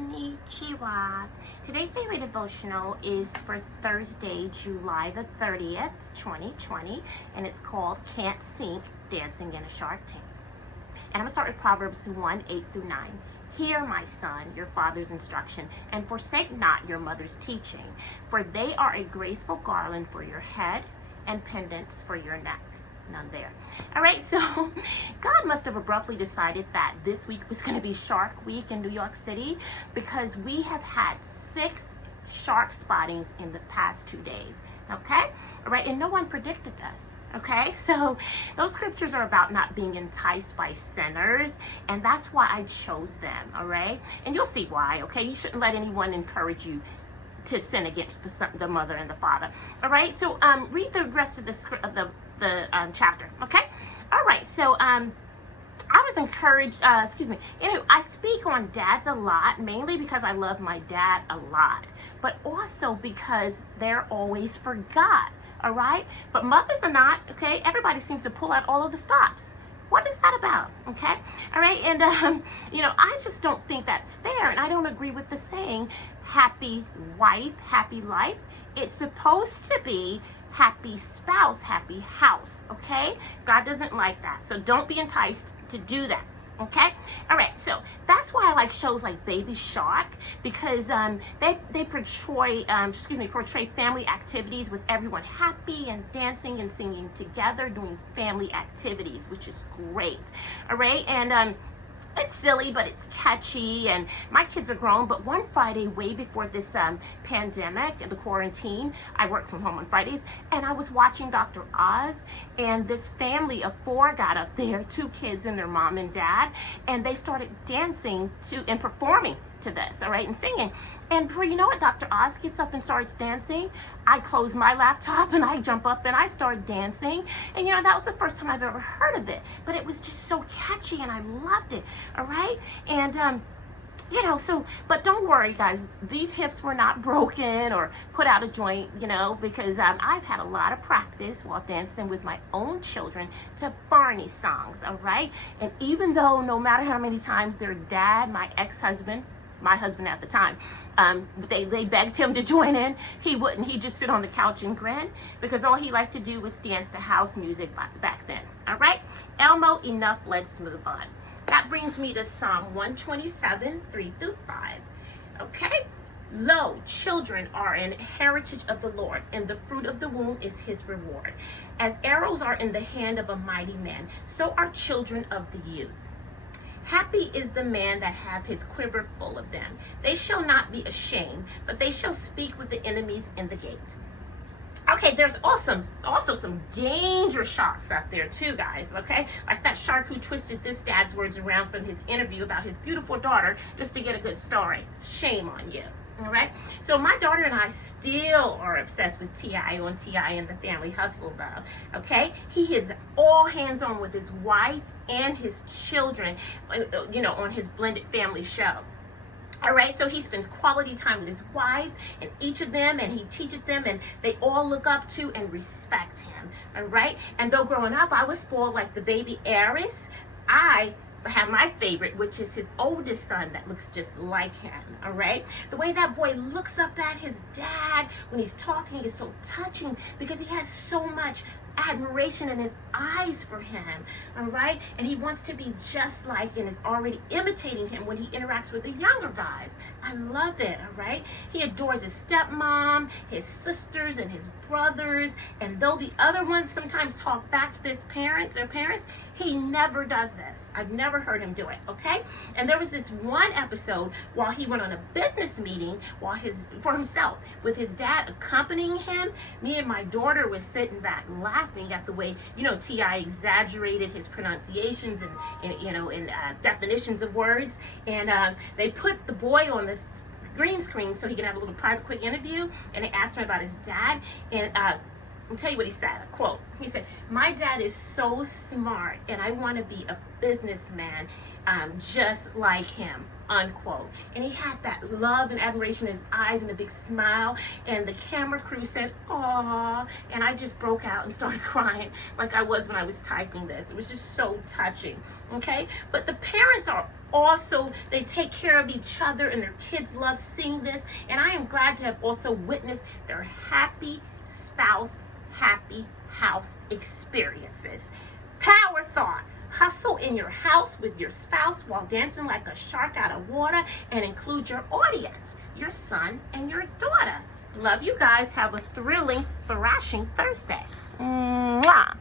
Konnichiwa. Today's daily devotional is for Thursday, July the 30th, 2020, and it's called Can't Sink, Dancing in a Shark Tank. And I'm going to start with Proverbs 1, 8 through 9. Hear, my son, your father's instruction, and forsake not your mother's teaching, for they are a graceful garland for your head and pendants for your neck. None there. All right, so God must have abruptly decided that this week was going to be Shark Week in New York City because we have had 6 shark spottings in the past 2 days. Okay, all right, and no one predicted this. Okay, so those scriptures are about not being enticed by sinners, and that's why I chose them. All right, and you'll see why. Okay, you shouldn't let anyone encourage you to sin against the mother and the father. All right, so read the rest of the chapter. Okay, all right, so I was encouraged, anyway, I speak on dads a lot, mainly because I love my dad a lot, but also because they're always forgot. All right, but mothers are not. Okay, everybody seems to pull out all of the stops. What is that about? Okay, all right, and I just don't think that's fair, and I don't agree with the saying, happy wife, happy life. It's supposed to be happy spouse, happy house, okay? God doesn't like that, so don't be enticed to do that, okay? All right, so that's why I like shows like Baby Shark, because they portray family activities with everyone happy and dancing and singing together, doing family activities, which is great, all right? And it's silly, but it's catchy, and my kids are grown. But one Friday, way before this pandemic, the quarantine, I work from home on Fridays, and I was watching Dr. Oz, and this family of 4 got up there, 2 kids and their mom and dad, and they started dancing to and performing to this, all right, and singing. And before you know it, Dr. Oz gets up and starts dancing. I close my laptop and I jump up and I start dancing. And that was the first time I've ever heard of it. But it was just so catchy and I loved it, all right? And but don't worry, guys. These hips were not broken or put out of joint, because I've had a lot of practice while dancing with my own children to Barney songs, all right? And even though no matter how many times their dad, my ex-husband, my husband at the time, they begged him to join in, he wouldn't. He'd just sit on the couch and grin because all he liked to do was dance to house music back then, all right? Elmo, enough, let's move on. That brings me to Psalm 127, 3 through 5. Okay? Lo, children are an heritage of the Lord, and the fruit of the womb is his reward. As arrows are in the hand of a mighty man, so are children of the youth. Happy is the man that hath his quiver full of them. They shall not be ashamed, but they shall speak with the enemies in the gate. Okay, there's also some danger sharks out there too, guys, okay? Like that shark who twisted this dad's words around from his interview about his beautiful daughter just to get a good story. Shame on you, all right? So my daughter and I still are obsessed with T.I. on T.I. and the Family Hustle, though, okay? He is all hands-on with his wife and his children, on his blended family show. All right, so he spends quality time with his wife and each of them, and he teaches them, and they all look up to and respect him, all right? And though growing up, I was spoiled like the baby heiress, I have my favorite, which is his oldest son that looks just like him, all right? The way that boy looks up at his dad when he's talking is so touching because he has so much admiration in his eyes for him, all right? And he wants to be just like and is already imitating him when he interacts with the younger guys. I love it, all right? He adores his stepmom, his sisters, and his brothers, and though the other ones sometimes talk back to their parents, he never does this. I've never heard him do it, okay? And there was this one episode while he went on a business meeting for himself with his dad accompanying him. Me and my daughter was sitting back laughing at the way, T.I. exaggerated his pronunciations and definitions of words. And they put the boy on this green screen so he can have a little private quick interview. And they asked him about his dad. And I'll tell you what he said, a quote. He said, "My dad is so smart and I want to be a businessman just like him," unquote. And he had that love and admiration in his eyes and a big smile. And the camera crew said, "Aw," and I just broke out and started crying like I was when I was typing this. It was just so touching, okay? But the parents are also, they take care of each other and their kids love seeing this. And I am glad to have also witnessed their happy spouse, happy house experiences. Power thought. Hustle in your house with your spouse while dancing like a shark out of water, and include your audience, your son and your daughter. Love you guys. Have a thrilling, thrashing Thursday. Mwah.